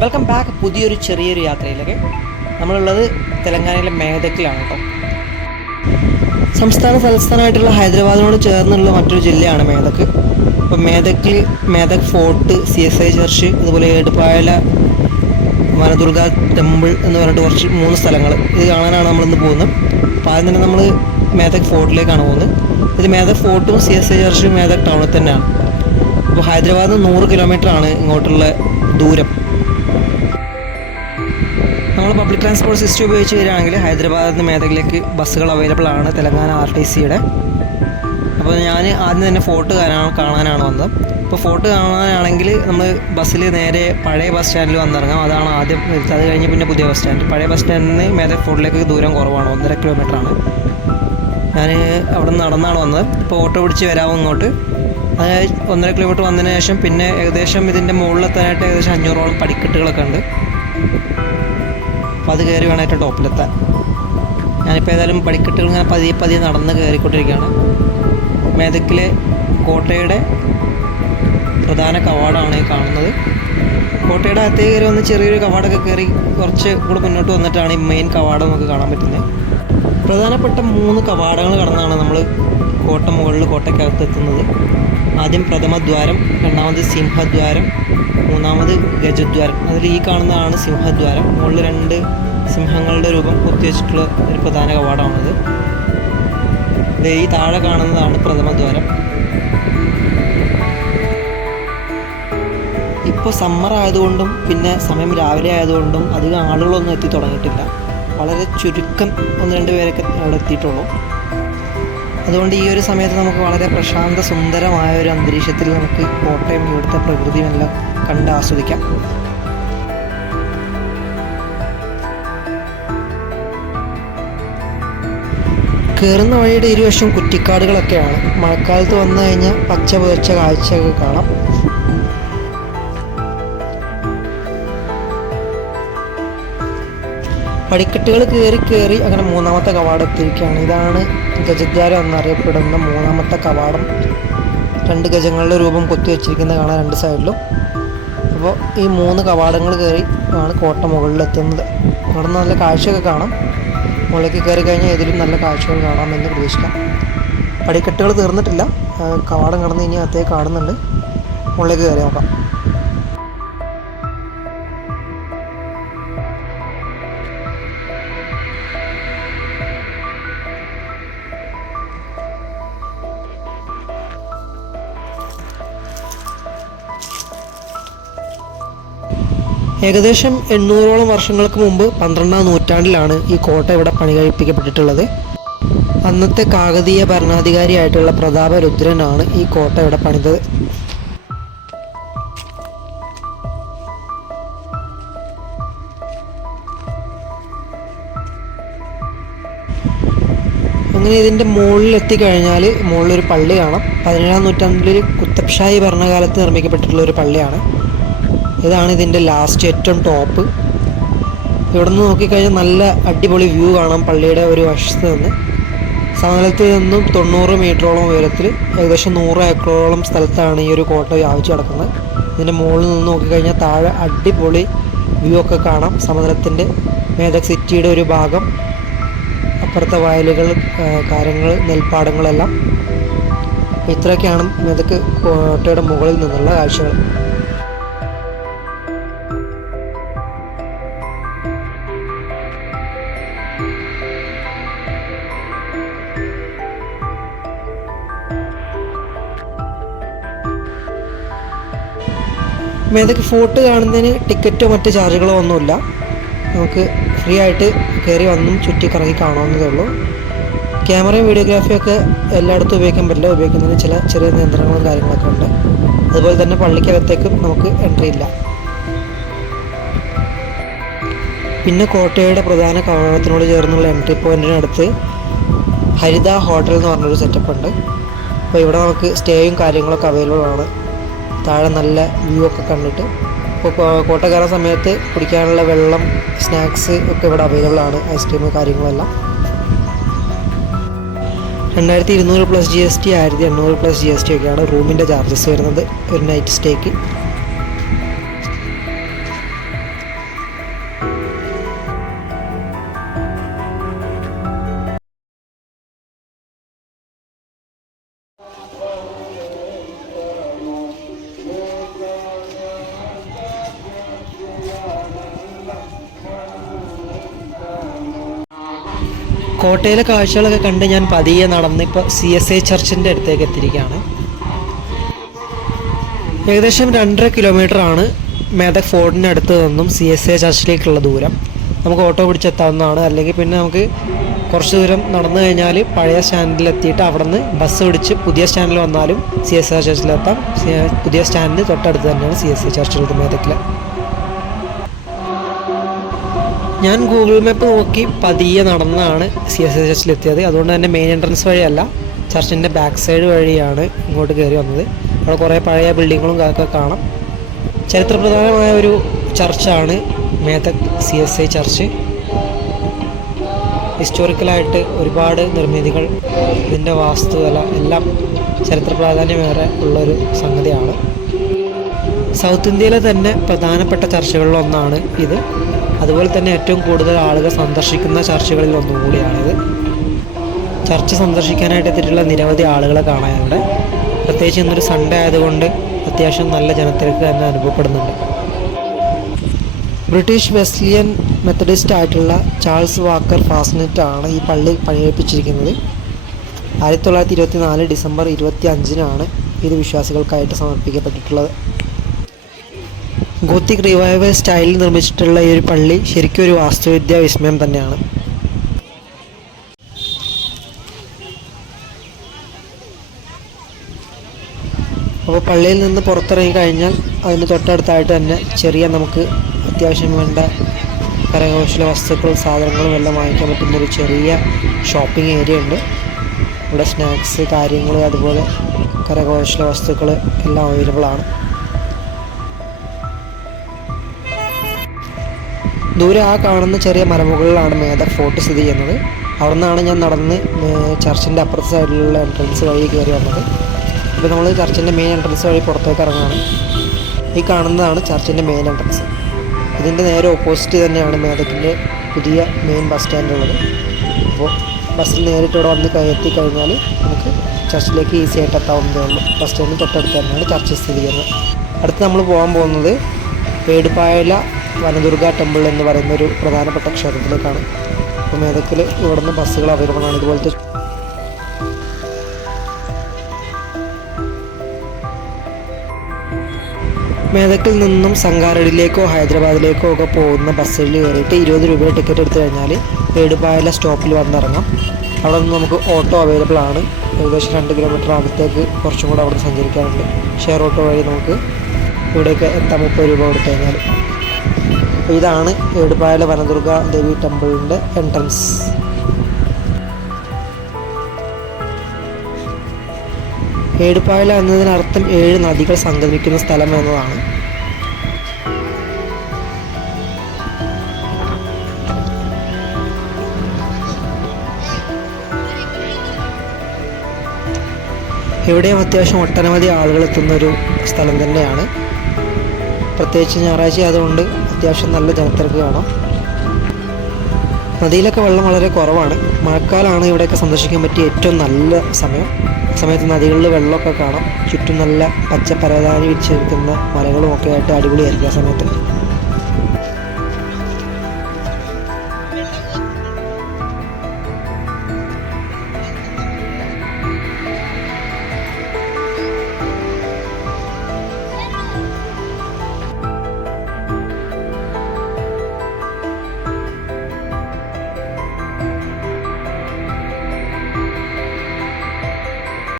Welcome back പുതിയൊരു ചെറിയൊരു യാത്രയിലേക്ക്. നമ്മളുള്ളത് തെലങ്കാനയിലെ മേധക്കിലാണ് കേട്ടോ. സംസ്ഥാന തലസ്ഥാനമായിട്ടുള്ള ഹൈദരാബാദിനോട് ചേർന്നുള്ള മറ്റൊരു ജില്ലയാണ് മേധക്ക് അപ്പോൾ മേധക്കിൽ Medak fort C S I church അതുപോലെ ഏടുപായല വനദുർഗ ടെമ്പിൾ എന്ന് പറഞ്ഞിട്ട് കുറച്ച് മൂന്ന് സ്ഥലങ്ങൾ ഇത് കാണാനാണ് നമ്മളിന്ന് പോകുന്നത്. അപ്പോൾ ആദ്യം തന്നെ നമ്മൾ മേധക് ഫോർട്ടിലേക്കാണ് പോകുന്നത്. ഇത് മേധക് ഫോർട്ടും സി എസ് ഐ ചർച്ചും മേധക് ടൗണിൽ തന്നെയാണ്. അപ്പോൾ ഹൈദരാബാദിൽ നിന്ന് നൂറ് കിലോമീറ്റർ ആണ് ഇങ്ങോട്ടുള്ള ദൂരം. നമ്മൾ പബ്ലിക് ട്രാൻസ്പോർട്ട് സിസ്റ്റം ഉപയോഗിച്ച് വരികയാണെങ്കിൽ ഹൈദരാബാദിൽ നിന്ന് മേധകിലേക്ക് ബസ്സുകൾ അവൈലബിൾ ആണ് തെലങ്കാന ആർ ടി സിയുടെ അപ്പോൾ ഞാൻ ആദ്യം തന്നെ ഫോർട്ട് കാണാൻ കാണാനാണ് വന്നത്. അപ്പോൾ ഫോർട്ട് കാണാനാണെങ്കിൽ നമ്മൾ ബസ്സിൽ നേരെ പഴയ ബസ് സ്റ്റാൻഡിൽ വന്നിറങ്ങാം. അതാണ് ആദ്യം അത് കഴിഞ്ഞ് പിന്നെ പുതിയ ബസ് സ്റ്റാൻഡ് പഴയ ബസ് സ്റ്റാൻഡിൽ നിന്ന് മേധക് ഫോർട്ടിലേക്ക് ദൂരം കുറവാണ് ഒന്നര കിലോമീറ്റർ ആണ്. ഞാൻ അവിടെ നിന്ന് നടന്നാണ് വന്നത്. ഇപ്പോൾ ഓട്ടോ പിടിച്ച് വരാമോ ഇങ്ങോട്ട്? അത് ഒന്നര കിലോമീറ്റർ വന്നതിന് ശേഷം പിന്നെ ഏകദേശം ഇതിന്റെ മുകളിലെത്താനായിട്ട് ഏകദേശം അഞ്ഞൂറോളം പടിക്കെട്ടുകളൊക്കെ ഉണ്ട്. അപ്പോൾ അത് കയറി വേണം ഏറ്റവും ടോപ്പിലെത്താൻ. ഞാനിപ്പോൾ ഏതായാലും പടിക്കെട്ടുകൾ ഇങ്ങനെ പതിയെ പതിയെ നടന്ന് കയറിക്കൊണ്ടിരിക്കുകയാണ് മേധക്കിലെ കോട്ടയുടെ പ്രധാന കവാടമാണ് ഈ കാണുന്നത്. കോട്ടയുടെ അകത്തേക്ക് കയറി വന്ന് ചെറിയൊരു കവാടൊക്കെ കയറി കുറച്ച് കൂടെ മുന്നോട്ട് വന്നിട്ടാണ് ഈ മെയിൻ കവാടം നമുക്ക് കാണാൻ പറ്റുന്നത്. പ്രധാനപ്പെട്ട മൂന്ന് കവാടങ്ങൾ കടന്നാണ് നമ്മൾ കോട്ട മുകളിൽ കോട്ടയ്ക്കകത്ത് എത്തുന്നത്. ആദ്യം പ്രഥമദ്വാരം രണ്ടാമത് സിംഹദ്വാരം ഗജദ്വാരം അതിൽ ഈ കാണുന്നതാണ് സിംഹദ്വാരം. മുകളിൽ രണ്ട് സിംഹങ്ങളുടെ രൂപം കുത്തിവെച്ചിട്ടുള്ള ഒരു പ്രധാന കവാടമാണിത്. ഈ താഴെ കാണുന്നതാണ് പ്രഥമദ്വാരം. ഇപ്പോൾ സമ്മർ ആയതുകൊണ്ടും പിന്നെ സമയം രാവിലെ ആയതുകൊണ്ടും അധികം ആളുകളൊന്നും എത്തി തുടങ്ങിയിട്ടില്ല. വളരെ ചുരുക്കം ഒന്ന് രണ്ട് പേരൊക്കെ അവിടെ എത്തിയിട്ടുള്ളൂ. അതുകൊണ്ട് ഈ ഒരു സമയത്ത് നമുക്ക് വളരെ പ്രശാന്ത സുന്ദരമായ ഒരു അന്തരീക്ഷത്തിൽ നമുക്ക് കോട്ടയം ഇവിടുത്തെ പ്രകൃതിയും എല്ലാം കണ്ട് ആസ്വദിക്കാം. കയറുന്ന വഴിയുടെ ഇരുവശം കുറ്റിക്കാടുകളൊക്കെയാണ്. മഴക്കാലത്ത് വന്നു കഴിഞ്ഞാൽ പച്ച പുതച്ച കാഴ്ചയൊക്കെ കാണാം. പടിക്കെട്ടുകൾ കയറി കയറി അങ്ങനെ മൂന്നാമത്തെ കവാടം എത്തിയിരിക്കുകയാണ്. ഇതാണ് ഗജദ്വാരം എന്നറിയപ്പെടുന്ന മൂന്നാമത്തെ കവാടം. രണ്ട് ഗജങ്ങളുടെ രൂപം കൊത്തി കൊത്തിവെച്ചിരിക്കുന്നത് കാണാം രണ്ട് സൈഡിലും. അപ്പോൾ ഈ മൂന്ന് കവാടങ്ങൾ കയറി ആണ് കോട്ട മുകളിലെത്തുന്നത്. അവിടെ നല്ല കാഴ്ചയൊക്കെ കാണാം. മുകളിലേക്ക് കയറി കഴിഞ്ഞാൽ ഏതിലും നല്ല കാഴ്ചകൾ കാണാമെന്ന് പ്രതീക്ഷിക്കാം. പടിക്കെട്ടുകൾ തീർന്നിട്ടില്ല. കവാടം കടന്ന് ഇനി അകത്തേക്ക് കാണുന്നുണ്ട്. മുകളിലേക്ക് കയറി നോക്കാം. ഏകദേശം എണ്ണൂറോളം വർഷങ്ങൾക്ക് മുമ്പ് പന്ത്രണ്ടാം നൂറ്റാണ്ടിലാണ് ഈ കോട്ട ഇവിടെ പണി കഴിപ്പിക്കപ്പെട്ടിട്ടുള്ളത് അന്നത്തെ കാകതീയ ഭരണാധികാരിയായിട്ടുള്ള പ്രതാപരുദ്രനാണ് ഈ കോട്ട ഇവിടെ പണിതത്. അങ്ങനെ ഇതിന്റെ മുകളിൽ എത്തിക്കഴിഞ്ഞാൽ മുകളിലൊരു പള്ളി കാണാം പതിനേഴാം നൂറ്റാണ്ടിൽ കുത്തബ്ഷാഹി ഭരണകാലത്ത് നിർമ്മിക്കപ്പെട്ടിട്ടുള്ള ഒരു പള്ളിയാണ്. ഇതാണ് ഇതിന്റെ ലാസ്റ്റ് ഏറ്റവും ടോപ്പ് ഇവിടെ നിന്ന് നോക്കിക്കഴിഞ്ഞാൽ നല്ല അടിപൊളി വ്യൂ കാണാം പള്ളിയുടെ ഒരു വശത്ത് നിന്ന്. സമതലത്തിൽ നിന്നും തൊണ്ണൂറ് മീറ്ററോളം ഉയരത്തിൽ ഏകദേശം നൂറ് ഏക്കറോളം സ്ഥലത്താണ് ഈ ഒരു കോട്ട വ്യാപിച്ച് കിടക്കുന്നത്. ഇതിന്റെ മുകളിൽ നിന്ന് നോക്കിക്കഴിഞ്ഞാൽ താഴെ അടിപൊളി വ്യൂ ഒക്കെ കാണാം. സമതലത്തിന്റെ മേധക് സിറ്റിയുടെ ഒരു ഭാഗം അപ്പുറത്തെ വയലുകൾ കാര്യങ്ങൾ നെൽപ്പാടങ്ങളെല്ലാം. ഇത്രയൊക്കെയാണ് മേധക് കോട്ടയുടെ മുകളിൽ നിന്നുള്ള കാഴ്ചകൾ. മേധക്ക് ഫോർട്ട് കാണുന്നതിന് ടിക്കറ്റോ മറ്റ് ചാർജുകളോ ഒന്നുമില്ല. നമുക്ക് ഫ്രീ ആയിട്ട് കയറി വന്നും ചുറ്റി കറങ്ങി കാണാവുന്നതേ ഉള്ളൂ. ക്യാമറയും വീഡിയോഗ്രാഫിയും ഒക്കെ എല്ലായിടത്തും ഉപയോഗിക്കാൻ പറ്റില്ല. ഉപയോഗിക്കുന്നതിന് ചില ചെറിയ നിയന്ത്രണങ്ങളും കാര്യങ്ങളൊക്കെ ഉണ്ട്. അതുപോലെ തന്നെ പള്ളിക്കകത്തേക്കും നമുക്ക് എൻട്രി ഇല്ല. പിന്നെ കോട്ടയുടെ പ്രധാന കവാടത്തിനോട് ചേർന്നുള്ള എൻട്രി പോയിന്റിനടുത്ത് ഹരിത ഹോട്ടൽ എന്ന് പറഞ്ഞൊരു സെറ്റപ്പ് ഉണ്ട്. അപ്പോൾ ഇവിടെ നമുക്ക് സ്റ്റേയും കാര്യങ്ങളൊക്കെ അവൈലബിൾ ആണ്. താഴെ നല്ല വ്യൂ ഒക്കെ കണ്ടിട്ട്. ഇപ്പോൾ കോട്ട കയറുന്ന സമയത്ത് കുടിക്കാനുള്ള വെള്ളം സ്നാക്സ് ഒക്കെ ഇവിടെ അവൈലബിൾ ആണ് ഐസ്ക്രീം കാര്യങ്ങളെല്ലാം. രണ്ടായിരത്തി ഇരുന്നൂറ് പ്ലസ് ജി എസ് ടി ആയിരത്തി എണ്ണൂറ് പ്ലസ് ജി എസ് ടി ഒക്കെയാണ് റൂമിന്റെ ചാർജസ് വരുന്നത് ഒരു നൈറ്റ് സ്റ്റേക്ക് കോട്ടയിലെ കാഴ്ചകളൊക്കെ കണ്ട് ഞാൻ പതിയെ നടന്ന് ഇപ്പോൾ സി എസ് ഐ ചർച്ചിന്റെ അടുത്തേക്ക് എത്തിയിരിക്കുകയാണ്. ഏകദേശം രണ്ടര കിലോമീറ്റർ ആണ് മേധക് അടുത്ത് നിന്നും സി എസ് ഐ ചർച്ചിലേക്കുള്ള ദൂരം. നമുക്ക് ഓട്ടോ പിടിച്ചെത്താവുന്നതാണ്. അല്ലെങ്കിൽ പിന്നെ നമുക്ക് കുറച്ച് ദൂരം നടന്നു കഴിഞ്ഞാൽ പഴയ സ്റ്റാൻഡിൽ എത്തിയിട്ട് അവിടെ നിന്ന് ബസ് പിടിച്ച് പുതിയ സ്റ്റാൻഡിൽ വന്നാലും സി എസ് ഐ ചർച്ചിലെത്താം. പുതിയ സ്റ്റാൻഡിൽ തൊട്ടടുത്ത് തന്നെയാണ് സി എസ് ഐ ചർച്ചിലുള്ളത് മേധക്കിൽ ഞാൻ ഗൂഗിൾ മാപ്പ് നോക്കി പതിയെ നടന്നാണ് സി എസ് ഐ ചർച്ചിലെത്തിയത് അതുകൊണ്ട് തന്നെ മെയിൻ എൻട്രൻസ് വഴിയല്ല ചർച്ചിന്റെ ബാക്ക് സൈഡ് വഴിയാണ് ഇങ്ങോട്ട് കയറി വന്നത്. അവിടെ കുറേ പഴയ ബിൽഡിങ്ങുകളും ഒക്കെ കാണാം. ചരിത്രപ്രധാനമായ ഒരു ചർച്ചാണ് Medak C S I church ഹിസ്റ്റോറിക്കലായിട്ട് ഒരുപാട് നിർമ്മിതികൾ ഇതിന്റെ വാസ്തുവല എല്ലാം ചരിത്ര പ്രാധാന്യമേറെ ഉള്ളൊരു സംഗതിയാണ്. സൗത്ത് ഇന്ത്യയിലെ തന്നെ പ്രധാനപ്പെട്ട ചർച്ചകളിലൊന്നാണ് ഇത്. അതുപോലെ തന്നെ ഏറ്റവും കൂടുതൽ ആളുകൾ സന്ദർശിക്കുന്ന ചർച്ചുകളിൽ ഒന്നും കൂടിയാണിത് ചർച്ച് സന്ദർശിക്കാനായിട്ട് എത്തിയിട്ടുള്ള നിരവധി ആളുകളെ കാണാനുണ്ട്. പ്രത്യേകിച്ച് ഇന്നൊരു സൺഡേ ആയതുകൊണ്ട് അത്യാവശ്യം നല്ല ജനത്തിരക്ക് തന്നെ അനുഭവപ്പെടുന്നുണ്ട്. ബ്രിട്ടീഷ് വെസ്ലിയൻ മെത്തഡിസ്റ്റ് ആയിട്ടുള്ള ചാൾസ് വാക്കർ ഫാസ്നെറ്റ് ആണ് ഈ പള്ളി പണിയെടുപ്പിച്ചിരിക്കുന്നത് ആയിരത്തി തൊള്ളായിരത്തി ഇരുപത്തി നാല് ഡിസംബർ ഇരുപത്തി അഞ്ചിനാണ് ഇത് വിശ്വാസികൾക്കായിട്ട് സമർപ്പിക്കപ്പെട്ടിട്ടുള്ളത്. ഗോത്തിക് റിവൈവൽ സ്റ്റൈലിൽ നിർമ്മിച്ചിട്ടുള്ള ഈ ഒരു പള്ളി ശരിക്കും ഒരു വാസ്തുവിദ്യാ വിസ്മയം തന്നെയാണ്. അപ്പോൾ പള്ളിയിൽ നിന്ന് പുറത്തിറങ്ങി കഴിഞ്ഞാൽ അതിന് തൊട്ടടുത്തായിട്ട് തന്നെ ചെറിയ നമുക്ക് അത്യാവശ്യം വേണ്ട കരകൗശല വസ്തുക്കൾ സാധനങ്ങളും എല്ലാം വാങ്ങിക്കാൻ പറ്റുന്ന ഒരു ചെറിയ ഷോപ്പിംഗ് ഏരിയ ഉണ്ട്. ഇവിടെ സ്നാക്സ് കാര്യങ്ങൾ അതുപോലെ കരകൗശല വസ്തുക്കൾ എല്ലാം അവൈലബിൾ ആണ്. ദൂരെ ആ കാണുന്ന ചെറിയ മലമുകളിലാണ് മേധ ഫോർട്ട് സ്ഥിതി ചെയ്യുന്നത്. അവിടെ നിന്നാണ് ഞാൻ നടന്ന് ചർച്ചിന്റെ അപ്പുറത്തെ സൈഡിലുള്ള എൻട്രൻസ് വഴി കയറി വന്നത്. ഇപ്പോൾ നമ്മൾ ചർച്ചിന്റെ മെയിൻ എൻട്രൻസ് വഴി പുറത്തേക്ക് ഇറങ്ങുകയാണ്. ഈ കാണുന്നതാണ് ചർച്ചിന്റെ മെയിൻ എൻട്രൻസ് ഇതിന്റെ നേരെ ഓപ്പോസിറ്റ് തന്നെയാണ് മേധക്കിന്റെ പുതിയ മെയിൻ ബസ് സ്റ്റാൻഡ് ഉള്ളത്. അപ്പോൾ ബസ്സിൽ നേരിട്ട് ഇവിടെ വന്ന് എത്തി കഴിഞ്ഞാൽ നമുക്ക് ചർച്ചിലേക്ക് ഈസി ആയിട്ട് എത്താവുന്നതേ ഉള്ളൂ. ബസ് സ്റ്റാൻഡിന് തൊട്ടടുത്ത് തന്നെയാണ് ചർച്ച് സ്ഥിതി ചെയ്യുന്നത്. അടുത്ത് നമ്മൾ പോകാൻ പോകുന്നത് പേടുപായല വനദുർഗ ടെമ്പിൾ എന്ന് പറയുന്ന ഒരു പ്രധാനപ്പെട്ട ക്ഷേത്രത്തിലേക്കാണ്. അപ്പോൾ മേധക്കിൽ നിന്ന് ബസ്സുകൾ അവൈലബിൾ ആണ് ഇതുപോലത്തെ മേധക്കിൽ നിന്നും സംഗാരഡിലേക്കോ ഹൈദരാബാദിലേക്കോ ഒക്കെ പോകുന്ന ബസ്സിൽ കയറിയിട്ട് ഇരുപത് രൂപയുടെ ടിക്കറ്റ് എടുത്തു കഴിഞ്ഞാൽ ഏടുപായല സ്റ്റോപ്പിൽ വന്നിറങ്ങാം. അവിടെ നിന്ന് നമുക്ക് ഓട്ടോ അവൈലബിൾ ആണ്. ഏകദേശം രണ്ട് കിലോമീറ്റർ അകത്തേക്ക് കുറച്ചും കൂടെ അവിടെ സഞ്ചരിക്കാറുണ്ട് ഷെയർ ഓട്ടോ വഴി നമുക്ക് ഇവിടെയൊക്കെ എത്താൻ മുപ്പത് രൂപ കൊടുത്തു കഴിഞ്ഞാൽ അപ്പോൾ ഇതാണ് ഏടുപായല വനദുർഗ ദേവി ടെമ്പിളിന്റെ എൻട്രൻസ് ഏടുപായല എന്നതിനർത്ഥം ഏഴ് നദികൾ സംഗമിക്കുന്ന സ്ഥലം എന്നതാണ്. ഇവിടെയും അത്യാവശ്യം ഒട്ടനവധി ആളുകൾ എത്തുന്ന ഒരു സ്ഥലം തന്നെയാണ്. പ്രത്യേകിച്ച് ഞായറാഴ്ച ആയതുകൊണ്ട് അത്യാവശ്യം നല്ല ജനത്തിരക്ക് കാണാം. നദിയിലൊക്കെ വെള്ളം വളരെ കുറവാണ്. മഴക്കാലമാണ് ഇവിടെയൊക്കെ സന്ദർശിക്കാൻ പറ്റിയ ഏറ്റവും നല്ല സമയം. സമയത്ത് നദികളിൽ വെള്ളമൊക്കെ കാണാം. ചുറ്റും നല്ല പച്ച പരവതാനി വിരിച്ചു നിൽക്കുന്ന മലകളും ഒക്കെ ആയിട്ട് അടിപൊളിയായിരിക്കും ആ സമയത്ത്.